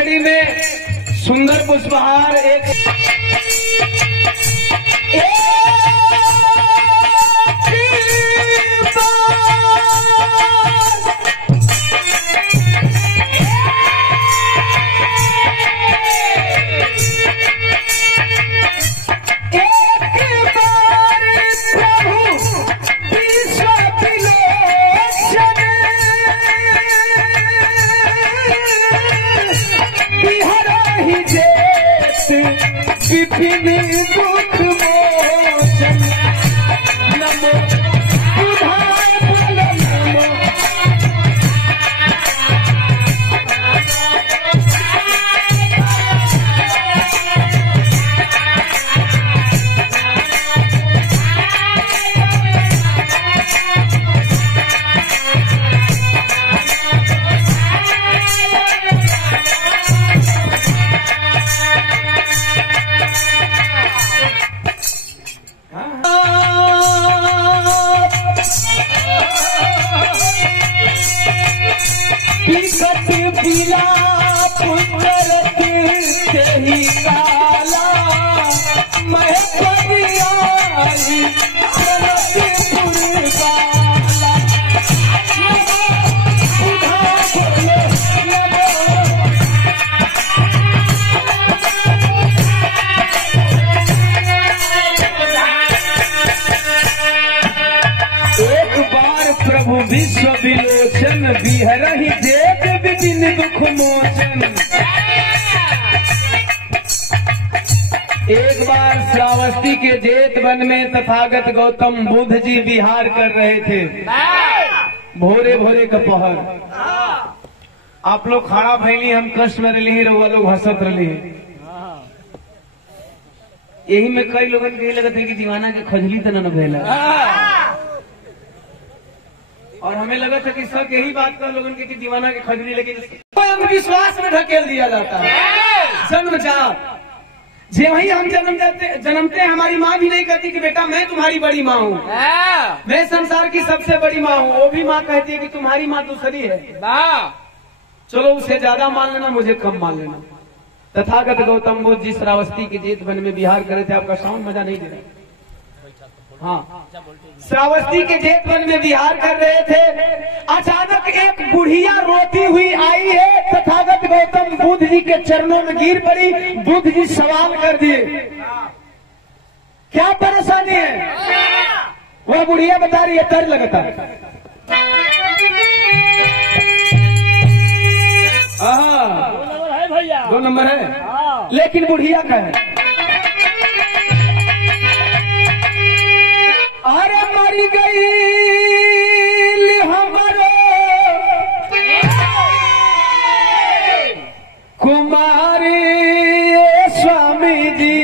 घड़ी में सुंदर पुष्पहार एक विपिन दुख मोचन नमो बुधाय बोलो नमो बिलाप करत तेही काला मैं परियाई भरतपुर काला बुधा बोलो नमो एक बार प्रभु विश्व विलोचन बिहरहि देख विपिन दुख मोचन। एक बार श्रावस्ती के जेठ वन में तथागत गौतम बुद्ध जी विहार कर रहे थे। भोरे भोरे का पहर आप लोग खड़ा भैली, हम कष्ट में रही, रहुआ लोग हंसत रही। यही में कई लोगन के लगत है कि दीवाना के खजली तो न भेला, और हमें लगा था कि सब यही बात कर लोगों की दीवाना के खजली, लेकिन अंधविश्वास में ढकेल दिया जाता है। जन्मजात जे वही हम जन्मते हमारी माँ भी नहीं कहती कि बेटा मैं तुम्हारी बड़ी माँ हूँ, मैं संसार की सबसे बड़ी माँ हूँ। वो भी माँ कहती है कि तुम्हारी माँ दूसरी है। चलो उसे ज्यादा मान लेना, मुझे कम मान लेना। तथागत गौतम बुद्ध जी श्रावस्ती के जेठ वन में विहार करे थे। आपका साउंड मजा नहीं दे रहा। हाँ, श्रावस्ती के जेठ वन में विहार कर रहे थे। अचानक एक बुढ़िया रोती हुई आई है, तथागत गौतम बुद्ध जी के चरणों में गिर पड़ी। बुद्ध जी सवाल कर दिए, क्या परेशानी है? वह बुढ़िया बता रही है, दर्द लगता है। भैया 2 नंबर है, लेकिन बुढ़िया का है। अरे मरी गई हमारो कुमारी स्वामी जी।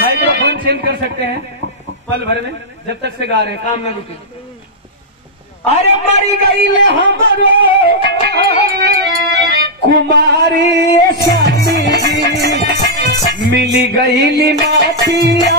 माइक्रोफोन चेंज कर सकते हैं पल भर में, जब तक से गा रहे हैं, काम में रुके। अरे मरी गई हमारो कुमारी स्वामी जी, मिली गई मातिया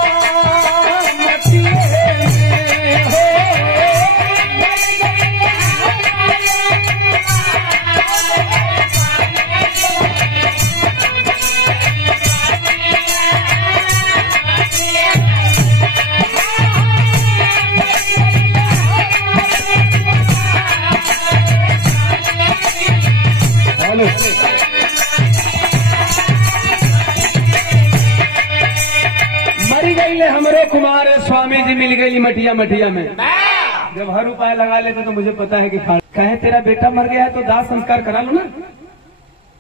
मरी गई हमरे कुमार स्वामी जी, मिल गई मटिया मटिया में। जब हर उपाय लगा लेते तो मुझे पता है कि कहे तेरा बेटा मर गया है तो दाह संस्कार करा लो ना।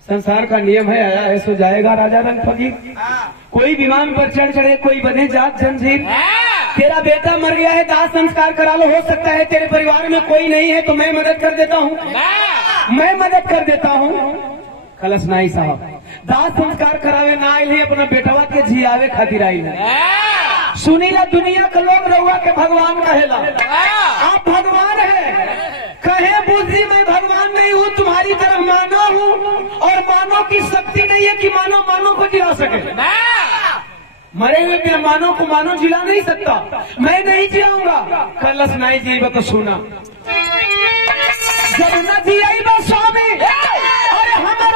संसार का नियम है, आया है सो जाएगा राजा रंग फकीर। कोई विमान पर चढ़ चढ़े, कोई बने जात जंजीर। तेरा बेटा मर गया है, दाह संस्कार करा लो। हो सकता है तेरे परिवार में कोई नहीं है तो मैं मदद कर देता हूँ, मैं मदद कर देता हूँ। कलश नाई साहब दाह संस्कार करावे ना आये ही, अपना बेटवा के जियावे खातिर आई है। सुनीला दुनिया के लोग रहुआ के भगवान कहेला। आप भगवान है, कहे बुद्धि में भगवान नहीं हूँ, तुम्हारी तरह मानव हूँ, और मानव की शक्ति नहीं है कि मानव मानव को जिला सके। मरे हुए बिना मानव को मानव जिला नहीं सकता, मैं नहीं जिलाऊंगा। कलश नाई जी तो सुना, जब न जिया स्वामी, अरे हम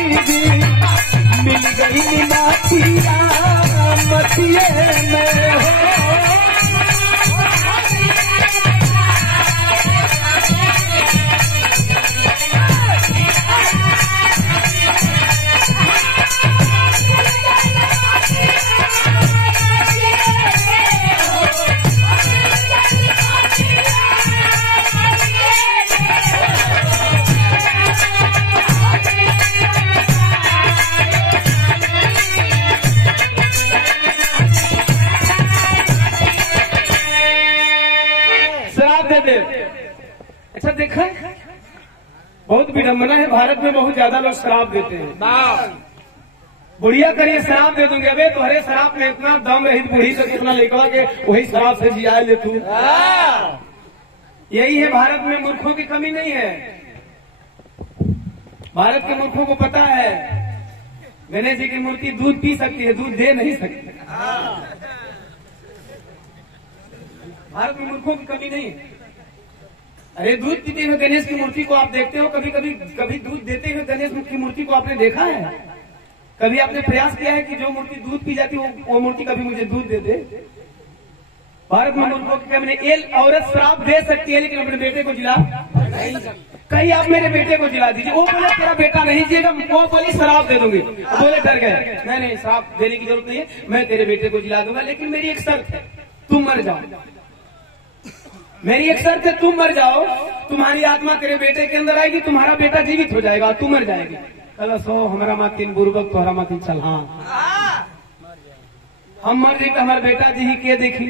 स्वामी जी मिल गई मटिया मटिए में हो। अच्छा देखा, बहुत विडम्बना है, भारत में बहुत ज्यादा लोग शराब देते हैं। बुढ़िया करिए शराब दे दूंगे, अबे तुम्हारे शराब में इतना दम रही बूढ़ी से कितना लेकर के वही शराब से जिया ले तू। यही है भारत में, मूर्खों की कमी नहीं है। भारत के मूर्खों को पता है गणेश जी की मूर्ति दूध पी सकती है, दूध दे नहीं सकती। भारत में मूर्खों की कमी नहीं है। अरे दूध पीते हुए गणेश की मूर्ति को आप देखते हो, कभी दूध देते हुए गणेश की मूर्ति को आपने देखा है? कभी आपने प्रयास किया है कि जो मूर्ति दूध पी जाती है वो मूर्ति कभी मुझे दूध दे दे? भारत में मूर्खों की कमी नहीं। एक औरत शराब दे सकती है लेकिन अपने बेटे को जिला नहीं सकती। कहीं आप मेरे बेटे को जिला दीजिए, वो बोले तेरा बेटा नहीं जिएगा, वो बोली शराब दे दूंगी, बोले डर गए, नहीं शराब देने की जरूरत नहीं है, मैं तेरे बेटे को जिला दूंगा, लेकिन मेरी एक शर्त है, तुम मर जाओ। मेरी एक शर्त है, तुम मर जाओ, तुम्हारी आत्मा तेरे बेटे के अंदर आएगी, तुम्हारा बेटा जीवित हो जाएगा, तू मर जाएगी। कल सो हमारा मातिन बुर्बक, तोहरा मातिन चल। हाँ हम मर जाए तो हमारा बेटा जी ही के देखी,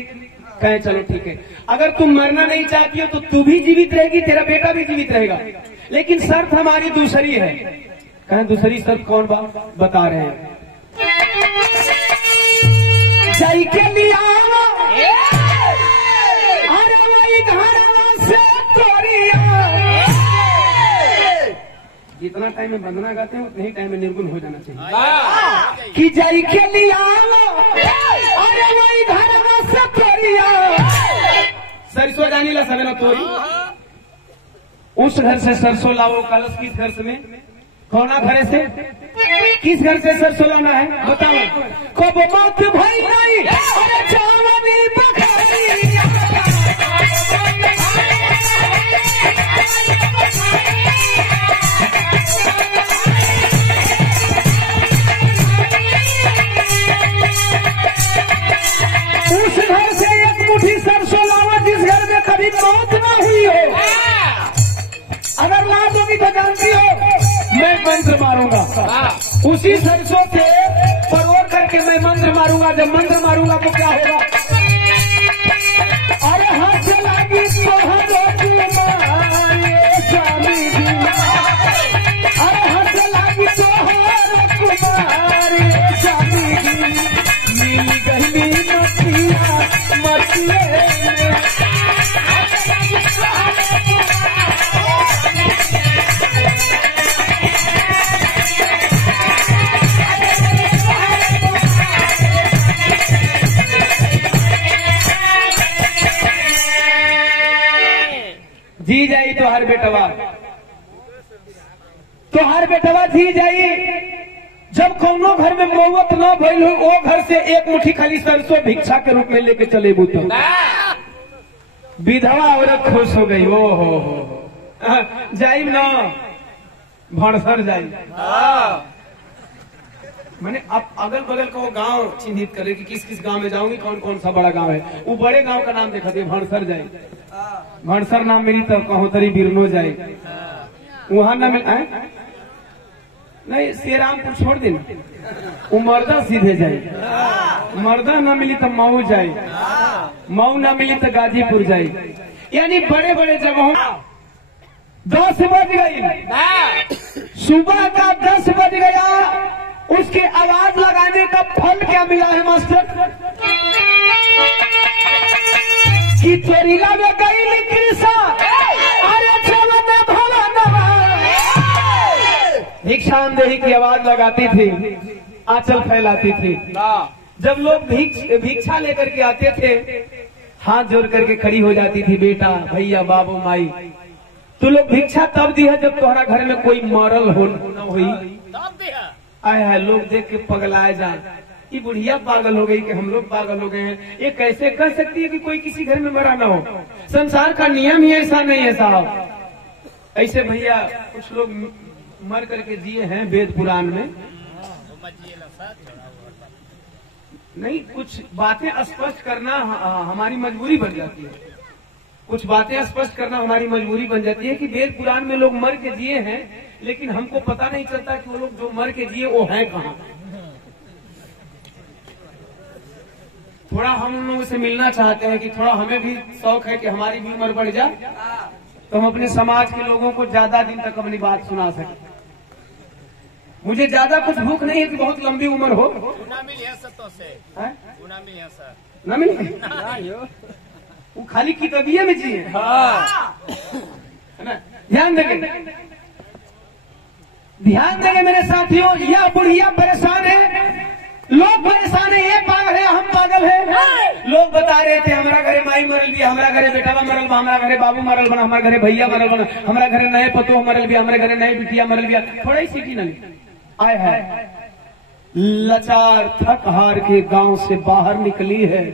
कहे चलो ठीक है। अगर तुम मरना नहीं चाहती हो तो तू भी जीवित रहेगी, तेरा बेटा भी जीवित रहेगा, लेकिन शर्त हमारी दूसरी है। कहें दूसरी शर्त कौन बता रहे हैं? जय के लिया जितना टाइम में वंदना गाते हैं उतने ही टाइम में निर्गुण हो जाना चाहिए। कि जय के लिया अरे वही घर से तोरिया, सरसों जानी ला सवेना तोरी, उस घर से सरसों लाओ। कलश किस घर से में, कौना घर से, किस घर से सरसों लाना है बताओ? कब मत भाई नहीं अरे चावनी पखारी, उस घर से एक मुट्ठी सरसों लाओ जिस घर में कभी मौत ना हुई हो। अगर ला दोगी तो जानती हो मैं मंत्र मारूंगा, उसी सरसों से परोर करके मैं मंत्र मारूंगा। जब मंत्र मारूंगा तो क्या होगा? अरे हाथ से लागी स्वामी जी, अरे हाथ से लागी कुमारी स्वामी जी, मिल गई मटिया मटिए जी जाई तो हर बेटवा जी जाई। जब कोनो घर में मौत न भइल हो वो घर से एक मुट्ठी खाली सरसों भिक्षा के रूप में लेके चले बूतो, विधवा औरत खुश हो गई। ओ हो जाई न भड़सर जाई। मैंने अब अगल बगल का वो गांव चिन्हित करे कि किस किस गांव में जाऊंगी, कौन कौन सा बड़ा गांव है। वो बड़े गांव का नाम देखा, भड़सर जाई। भड़सर नाम मेरी तो कहोतरी बिरनो जाए, वहां ना मिल नहीं श्रीरामपुर छोड़ देना, वो मर्दा सीधे जाए। मर्दा ना मिली तो मऊ जाए, मऊ ना मिली तो गाजीपुर जाए। यानी बड़े बड़े जगहों 10 बज गई, सुबह का 10 बज गया, उसके आवाज लगाने का फल क्या मिला है मास्टर? कि तोरीला में गई कृष्णा, अरे चवन भवनवा, भिक्षांदेही की आवाज लगाती थी, आंचल फैलाती थी। जब लोग भिक्षा लेकर के आते थे हाथ जोड़ करके खड़ी हो जाती थी, बेटा भैया बाबू माई। तो लोग भिक्षा तब दी है जब तुम्हारा घर में कोई मरल हो न हुई, आए है लोग देख के पगलाए जाए, ये बुढ़िया पागल हो गई कि हम लोग पागल हो गए हैं। ये कैसे कह सकती है कि कोई किसी घर में मरा ना हो? संसार का नियम ही ऐसा नहीं है साहब। ऐसे भैया कुछ लोग मर करके जिए हैं वेद पुराण में। नहीं, कुछ बातें स्पष्ट करना हमारी मजबूरी बन जाती है। कुछ बातें स्पष्ट करना हमारी मजबूरी बन जाती है कि वेद पुराण में लोग मर के जिए हैं, लेकिन हमको पता नहीं चलता कि वो लोग जो मर के जिए वो है कहाँ। थोड़ा हम उन लोगों से मिलना चाहते हैं कि थोड़ा हमें भी शौक है कि हमारी भी उम्र बढ़ जाए तो हम अपने समाज के लोगों को ज्यादा दिन तक अपनी बात सुना सकें। मुझे ज्यादा कुछ भूख नहीं है कि बहुत लंबी उम्र हो। न मिले वो खाली किताबिया में जिए। ध्यान देंगे मेरे साथियों, यह बुढ़िया परेशान है, लोग परेशान है, ये पागल है, हम पागल है। लोग बता रहे थे हमारा घरे माई मरल भी, हमारा घरे बेटा मरल बा, हमारा घरे बाबू मरल बना, हमारा घरे भैया मरल बना, हमारा घरे नए पतो मरल भी, हमारे घरे नए बिटिया मरल भी। थोड़ा ही सीटी नहीं आए है, लाचार थक हार के गांव से बाहर निकली है।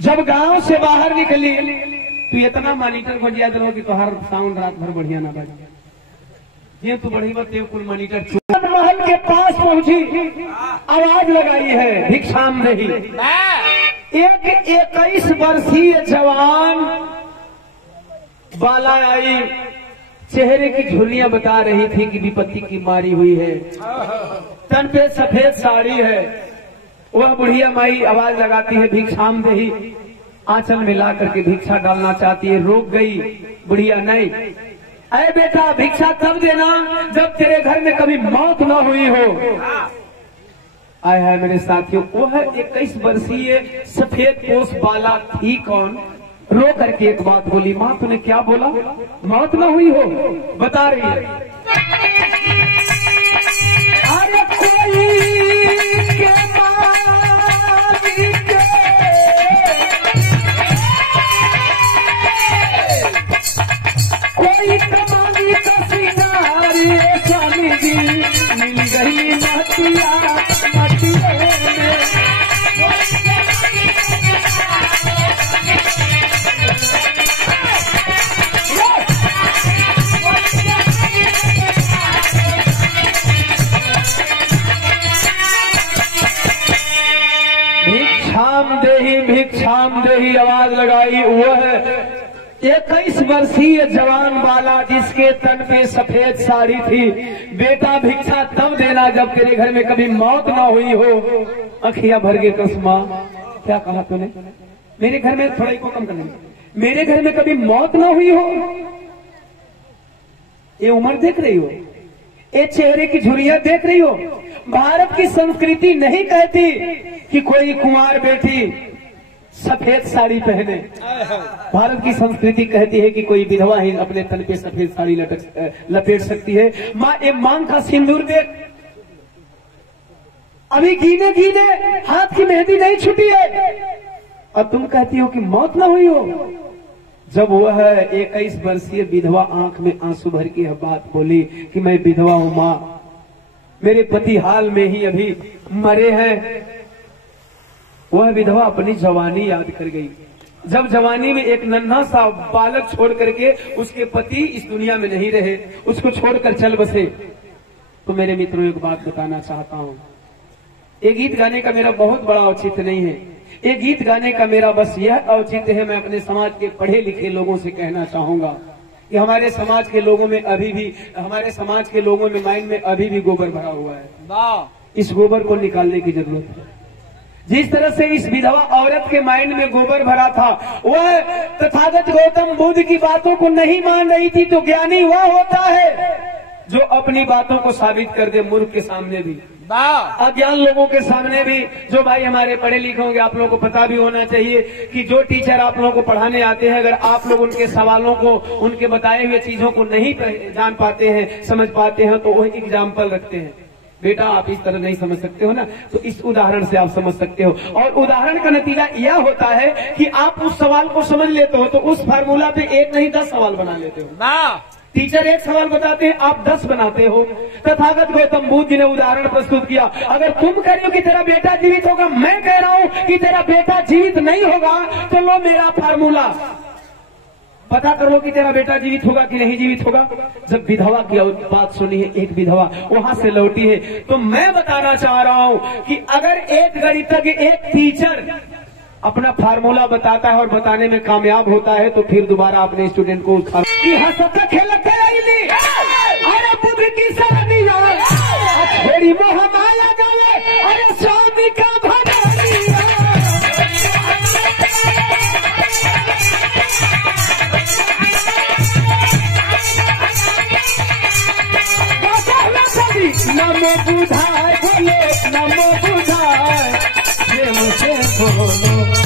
जब गांव से बाहर निकली तो इतना मॉनिटर बजिया दो कि तुम्हार साउंड रात भर बढ़िया ना बजे। ये तो बड़ी बात है, कुल मॉनिटर महल के पास पहुंची, आवाज लगाई है भिक्षाम नहीं। एक 21 वर्षीय जवान बाला आई, चेहरे की झुर्रियां बता रही थी कि विपत्ति की मारी हुई है, तन पे सफेद साड़ी है। वह बुढ़िया माई आवाज लगाती है भिक्षाम देही, आंचल में ला करके भिक्षा डालना चाहती है। रोक गई बुढ़िया, नहीं, अरे बेटा भिक्षा तब देना जब तेरे घर में कभी मौत न हुई हो। आए है मेरे साथियों, वो है 21 वर्षीय सफेद पोष बाला थी कौन? रो करके एक बात बोली, माँ तूने क्या बोला? मौत न हुई हो? बता रही है, अरे कोई के मालिक कोई कमानी का सिंगारी स्वामी जी मिल गई मटिया मटिया में। भिक्षाम देही आवाज लगाई। वह 21 वर्षीय जवान बाला जिसके तन पे सफेद साड़ी थी, बेटा भिक्षा तब देना जब तेरे घर में कभी मौत ना हुई हो। अखिया भर के कसमा, क्या कहा तूने? मेरे घर में थोड़ा को कम करना, मेरे घर में कभी मौत ना हुई हो? ये उम्र देख रही हो, ये चेहरे की झुर्रियां देख रही हो? भारत की संस्कृति नहीं कहती कि कोई कुंवार बेटी सफेद साड़ी पहने। भारत की संस्कृति कहती है कि कोई विधवा ही अपने तन पे सफेद साड़ी लपेट सकती है। माँ ये मांग का सिंदूर देख, अभी गीने गीने हाथ की मेहंदी नहीं छुटी है और तुम कहती हो कि मौत ना हुई हो। जब वह 21 वर्षीय विधवा आंख में आंसू भर की यह बात बोली कि मैं विधवा हूं माँ, मेरे पति हाल में ही अभी मरे हैं, वह विधवा अपनी जवानी याद कर गई। जब जवानी में एक नन्हा सा बालक छोड़ करके उसके पति इस दुनिया में नहीं रहे, उसको छोड़कर चल बसे। तो मेरे मित्रों एक बात बताना चाहता हूँ, ये गीत गाने का मेरा बहुत बड़ा औचित्य नहीं है। ये गीत गाने का मेरा बस यह औचित्य है, मैं अपने समाज के पढ़े लिखे लोगों से कहना चाहूंगा कि हमारे समाज के लोगों में अभी भी, हमारे समाज के लोगों में माइंड में अभी भी गोबर भरा हुआ है। इस गोबर को निकालने की जरूरत है। जिस तरह से इस विधवा औरत के माइंड में गोबर भरा था, वह तथागत गौतम बुद्ध की बातों को नहीं मान रही थी। तो ज्ञानी वह होता है जो अपनी बातों को साबित कर दे, मूर्ख के सामने भी, अज्ञान लोगों के सामने भी। जो भाई हमारे पढ़े लिखे होंगे, आप लोगों को पता भी होना चाहिए कि जो टीचर आप लोगों को पढ़ाने आते हैं, अगर आप लोग उनके सवालों को, उनके बताए हुए चीजों को नहीं जान पाते हैं, समझ पाते हैं, तो वह एग्जाम्पल रखते हैं, बेटा आप इस तरह नहीं समझ सकते हो ना, तो इस उदाहरण से आप समझ सकते हो। और उदाहरण का नतीजा यह होता है कि आप उस सवाल को समझ लेते हो तो उस फार्मूला पे एक नहीं 10 सवाल बना लेते हो। टीचर एक सवाल बताते हैं, आप 10 बनाते हो। तथागत गौतम बुद्ध जी ने उदाहरण प्रस्तुत किया, अगर तुम कह रहे हो कि तेरा बेटा जीवित होगा, मैं कह रहा हूं कि तेरा बेटा जीवित नहीं होगा, तो लो मेरा फार्मूला, पता करो कि तेरा बेटा जीवित होगा कि नहीं जीवित होगा। जब विधवा की बात सुनी है, एक विधवा वहां से लौटी है, तो मैं बताना चाह रहा हूं कि अगर एक गणितज्ञ, एक टीचर अपना फार्मूला बताता है और बताने में कामयाब होता है, तो फिर दोबारा अपने स्टूडेंट को हंसते खेलते अरे बुद्ध की सरनिया मेरी मोहमाया गए, अरे स्वामी का भजनिया। नमो बुधाय बोलो, नमो बुधाय, प्रेम से बोलो।